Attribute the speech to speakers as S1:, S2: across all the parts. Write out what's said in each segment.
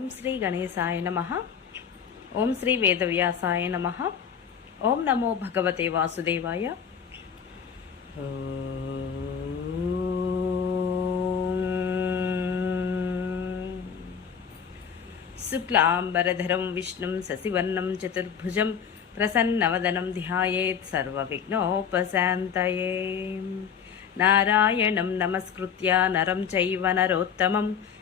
S1: ఓం శ్రీ గణేశాయ నమ. ఓం శ్రీ వేదవ్యాసాయ నమ. ఓం నమో భగవతే వాసుదేవాయ. శుక్లాంబరధరం విష్ణుం శశివర్ణం చతుర్భుజం ప్రసన్నవదనం ధ్యాయేత్ సర్వవిఘ్నోపశాంతయే. నారాయణం నమస్కృత్య నరం చైవ నరోత్తమం.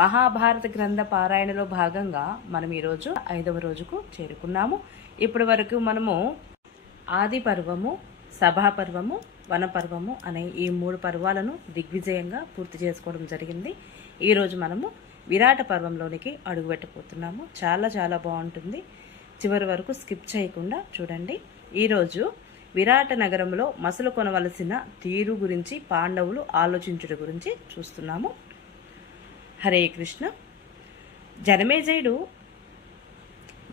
S1: మహాభారత గ్రంథ పారాయణలో భాగంగా మనం ఈరోజు ఐదవ రోజుకు చేరుకున్నాము. ఇప్పటి వరకు మనము ఆది పర్వము సభా పర్వము అనే ఈ మూడు పర్వాలను దిగ్విజయంగా పూర్తి చేసుకోవడం జరిగింది. ఈరోజు మనము విరాట పర్వంలోనికి అడుగుపెట్టబోతున్నాము. చాలా చాలా బాగుంటుంది. చివరి వరకు స్కిప్ చేయకుండా చూడండి. ఈరోజు విరాట నగరంలో మసలు కొనవలసిన తీరు గురించి పాండవులు ఆలోచించుట గురించి చూస్తున్నాము. హరే కృష్ణ. జనమేజయుడు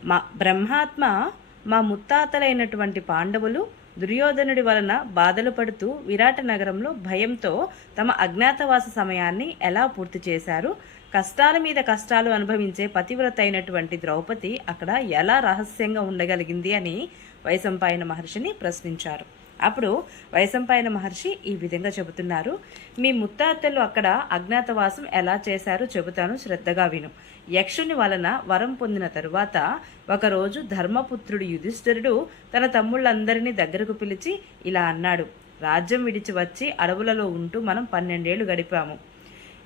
S1: మా బ్రహ్మాత్మ మా ముత్తాతలైనటువంటి పాండవులు దుర్యోధనుడి వలన బాధలు పడుతూ విరాట నగరంలో భయంతో తమ అజ్ఞాతవాస సమయాన్ని ఎలా పూర్తి చేశారు? కష్టాల మీద కష్టాలు అనుభవించే పతివ్రత అయినటువంటి ద్రౌపది అక్కడ ఎలా రహస్యంగా ఉండగలిగింది అని వైశంపాయన మహర్షిని ప్రశ్నించారు. అప్పుడు వైశంపాయన మహర్షి ఈ విధంగా చెబుతున్నారు. మీ ముత్తాతలు అక్కడ అజ్ఞాతవాసం ఎలా చేశారో చెబుతాను శ్రద్ధగా విను. యక్షుని వలన వరం పొందిన తరువాత ఒకరోజు ధర్మపుత్రుడు యుధిష్ఠిరుడు తన తమ్ముళ్ళందరినీ దగ్గరకు పిలిచి ఇలా అన్నాడు రాజ్యం విడిచి వచ్చి అడవులలో ఉంటూ మనం పన్నెండేళ్ళు గడిపాము.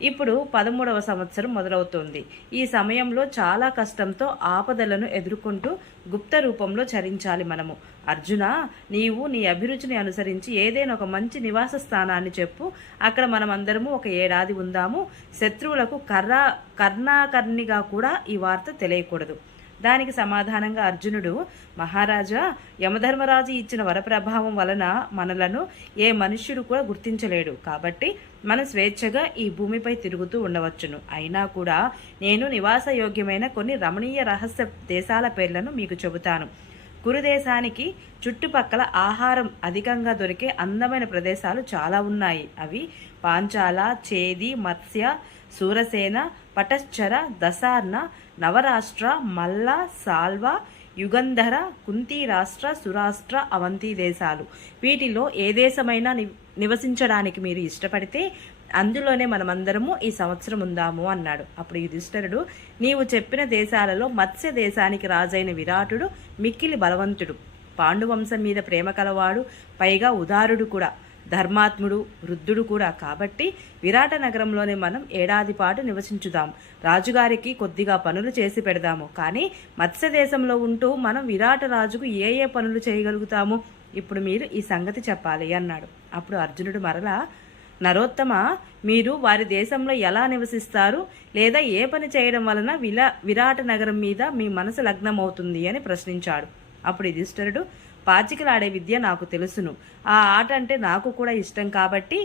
S1: ఇప్పుడు పదమూడవ సంవత్సరం మొదలవుతోంది. ఈ సమయంలో చాలా కష్టంతో ఆపదలను ఎదుర్కొంటూ గుప్త రూపంలో చరించాలి మనము. అర్జున నీవు నీ అభిరుచిని అనుసరించి ఏదైనా ఒక మంచి నివాస స్థానాన్ని చెప్పు. అక్కడ మనమందరము ఒక ఏడాది ఉందాము. శత్రువులకు కర్ర కర్ణాకర్ణిగా కూడా ఈ వార్త తెలియకూడదు. దానికి సమాధానంగా అర్జునుడు మహారాజా యమధర్మరాజు ఇచ్చిన వరప్రభావం వలన మనలను ఏ మనుష్యుడు కూడా గుర్తించలేడు. కాబట్టి మనం స్వేచ్ఛగా ఈ భూమిపై తిరుగుతూ ఉండవచ్చును. అయినా కూడా నేను నివాసయోగ్యమైన కొన్ని రమణీయ రహస్య దేశాల పేర్లను మీకు చెబుతాను. కురుదేశానికి చుట్టుపక్కల ఆహారం అధికంగా దొరికే అందమైన ప్రదేశాలు చాలా ఉన్నాయి. అవి పాంచాల చేది మత్స్య సూరసేన పటశ్చర దశార్ణ నవరాష్ట్ర మల్ల సాల్వ యుగంధర కుంతి రాష్ట్ర సురాష్ట్ర అవంతి దేశాలు. వీటిలో ఏ దేశమైనా నివసించడానికి మీరు ఇష్టపడితే అందులోనే మనమందరము ఈ సంవత్సరం ఉందాము అన్నాడు. అప్పుడు యుధిష్ఠరుడు నీవు చెప్పిన దేశాలలో మత్స్య దేశానికి రాజైన విరాటుడు మిక్కిలి బలవంతుడు. పాండువంశం మీద ప్రేమ కలవాడు పైగా ఉదారుడు కూడా. ధర్మాత్ముడు వృద్ధుడు కూడా. కాబట్టి విరాట నగరంలోనే మనం ఏడాది పాటు నివసించుదాం. రాజుగారికి కొద్దిగా పనులు చేసి పెడదాము. కానీ మత్స్య దేశంలో ఉంటూ మనం విరాట రాజుకు ఏ ఏ పనులు చేయగలుగుతాము? ఇప్పుడు మీరు ఈ సంగతి చెప్పాలి అన్నాడు. అప్పుడు అర్జునుడు మరలా నరోత్తమ మీరు వారి దేశంలో ఎలా నివసిస్తారు లేదా ఏ పని చేయడం వలన విలా విరాట నగరం మీద మీ మనసు లగ్నమవుతుంది అని ప్రశ్నించాడు. అప్పుడు యుధిష్ఠరుడు పాచికలాడే విద్య నాకు తెలుసును. ఆ ఆట అంటే నాకు కూడా ఇష్టం కాబట్టి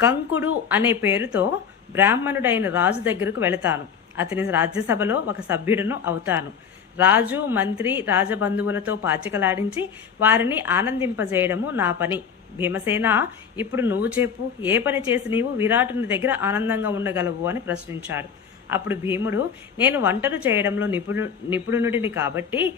S1: కంకుడు అనే పేరుతో బ్రాహ్మణుడైన రాజు దగ్గరకు వెళతాను. అతని రాజ్యసభలో ఒక సభ్యుడును అవుతాను. రాజు మంత్రి రాజబంధువులతో పాచికలాడించి వారిని ఆనందింపజేయడము నా పని. భీమసేన ఇప్పుడు నువ్వు చెప్పు ఏ పని చేసి నీవు విరాటుని దగ్గర ఆనందంగా ఉండగలవు అని ప్రశ్నించాడు. అప్పుడు భీముడు నేను వంటలు చేయడంలో నిపుణు నిపుణుడిని కాబట్టి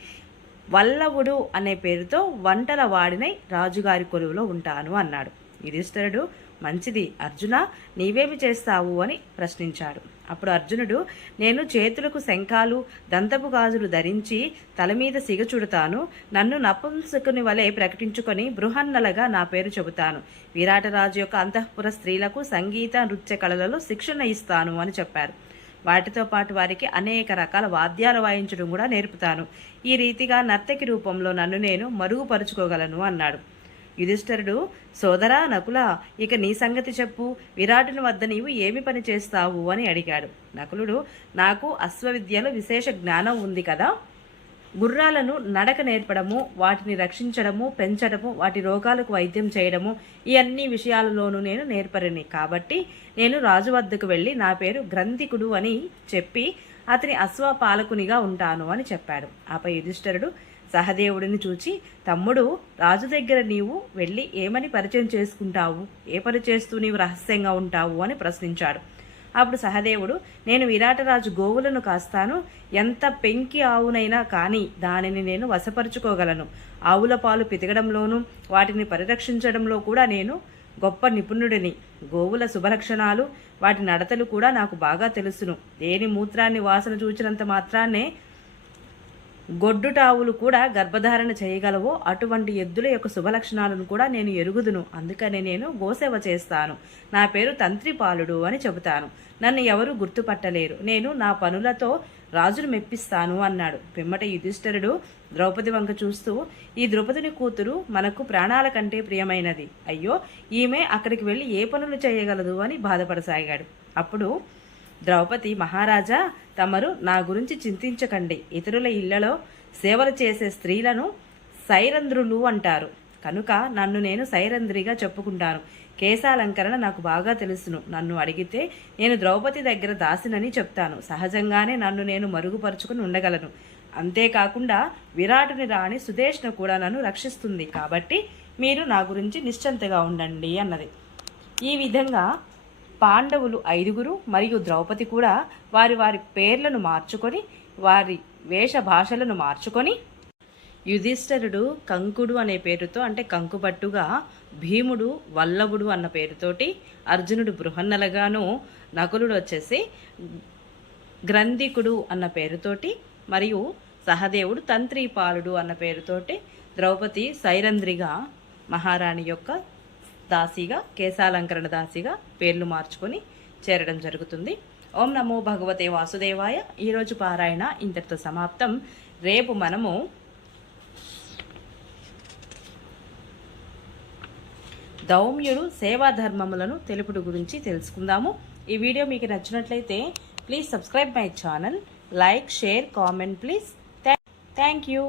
S1: వల్లవుడు అనే పేరుతో వంటల వాడినై రాజుగారి కొలువులో ఉంటాను అన్నాడు. యుధిష్ఠరుడు మంచిది అర్జున నీవేమి చేస్తావు అని ప్రశ్నించాడు. అప్పుడు అర్జునుడు నేను చేతులకు శంఖాలు దంతపు గాజులు ధరించి తల మీద సిగచుడుతాను నన్ను నపుంసకుని వలె ప్రకటించుకొని బృహన్నలగా నా పేరు చెబుతాను. విరాటరాజు యొక్క అంతఃపుర స్త్రీలకు సంగీత నృత్య కళలలో శిక్షణ ఇస్తాను అని చెప్పారు. వాటితో పాటు వారికి అనేక రకాల వాద్యాలు వాయించడం కూడా నేర్పుతాను. ఈ రీతిగా నర్తకి రూపంలో నన్ను నేను మరుగుపరుచుకోగలను అన్నాడు. యుధిష్ఠరుడు సోదరా నకుల ఇక నీ సంగతి చెప్పు. విరాటుని వద్ద నీవు ఏమి పని చేస్తావు? అని అడిగాడు. నకులుడు నాకు అశ్వవిద్యలో విశేష జ్ఞానం ఉంది కదా. గుర్రాలను నడక నేర్పడము వాటిని రక్షించడము పెంచడము వాటి రోగాలకు వైద్యం చేయడము ఈ అన్ని విషయాలలోనూ నేను నేర్పరిని. కాబట్టి నేను రాజు వద్దకు వెళ్ళి నా పేరు గ్రంథికుడు అని చెప్పి అతని అశ్వ పాలకునిగా ఉంటాను అని చెప్పాడు. ఆపై యుధిష్ఠరుడు సహదేవుడిని చూచి తమ్ముడు రాజు దగ్గర నీవు వెళ్ళి ఏమని పరిచయం చేసుకుంటావు? ఏ పని చేస్తూ నీవు రహస్యంగా ఉంటావు? అని ప్రశ్నించాడు. అప్పుడు సహదేవుడు నేను విరాటరాజు గోవులను కాస్తాను. ఎంత పెంకి ఆవునైనా కానీ దానిని నేను వశపరుచుకోగలను. ఆవుల పాలు పితకడంలోనూ వాటిని పరిరక్షించడంలో కూడా నేను గొప్ప నిపుణుడిని. గోవుల శుభలక్షణాలు వాటి నడతలు కూడా నాకు బాగా తెలుసును. దేని మూత్రాన్ని వాసన చూచినంత మాత్రాన్నే గొడ్డుటావులు కూడా గర్భధారణ చేయగలవో అటువంటి ఎద్దుల యొక్క శుభలక్షణాలను కూడా నేను ఎరుగుదును. అందుకనే నేను గోసేవ చేస్తాను. నా పేరు తంత్రిపాలుడు అని చెబుతాను. నన్ను ఎవరు గుర్తుపట్టలేరు. నేను నా పనులతో రాజును మెప్పిస్తాను అన్నాడు. పిమ్మట యుధిష్ఠరుడు ద్రౌపది వంక చూస్తూ ఈ ద్రౌపదిని కూతురు మనకు ప్రాణాల కంటే ప్రియమైనది. అయ్యో ఈమె అక్కడికి వెళ్ళి ఏ పనులు చేయగలదు అని బాధపడసాగాడు. అప్పుడు ద్రౌపది మహారాజా తమరు నా గురించి చింతించకండి. ఇతరుల ఇళ్ళలో సేవలు చేసే స్త్రీలను సైరంధ్రులు అంటారు. కనుక నన్ను నేను సైరంధ్రిగా చెప్పుకుంటాను. కేశాలంకరణ నాకు బాగా తెలుసును. నన్ను అడిగితే నేను ద్రౌపది దగ్గర దాసినని చెప్తాను. సహజంగానే నన్ను నేను మరుగుపరుచుకుని ఉండగలను. అంతేకాకుండా విరాటుని రాణి సుదేష్ను కూడా నన్ను రక్షిస్తుంది. కాబట్టి మీరు నా గురించి నిశ్చంతగా ఉండండి అన్నది. ఈ విధంగా పాండవులు ఐదుగురు మరియు ద్రౌపది కూడా వారి వారి పేర్లను మార్చుకొని వారి వేష భాషలను మార్చుకొని యుధిష్ఠరుడు కంకుడు అనే పేరుతో అంటే కంకుపట్టుగా భీముడు వల్లభుడు అన్న పేరుతోటి అర్జునుడు బృహన్నలగాను నకులుడు వచ్చేసి గ్రంథికుడు అన్న పేరుతోటి మరియు సహదేవుడు తంత్రీపాలుడు అన్న పేరుతోటి ద్రౌపది సైరంధ్రిగా మహారాణి యొక్క దాసిగా కేశాలంకరణ దాసిగా పేర్లు మార్చుకొని చేరడం జరుగుతుంది. ఓం నమో భగవతే వాసుదేవాయ. ఈరోజు పారాయణ ఇంతటితో సమాప్తం. రేపు మనము దౌమ్యుడు సేవా ధర్మములను తెలుపుడు గురించి తెలుసుకుందాము. ఈ వీడియో మీకు నచ్చినట్లయితే please subscribe my channel. Like share comment please. Thank you.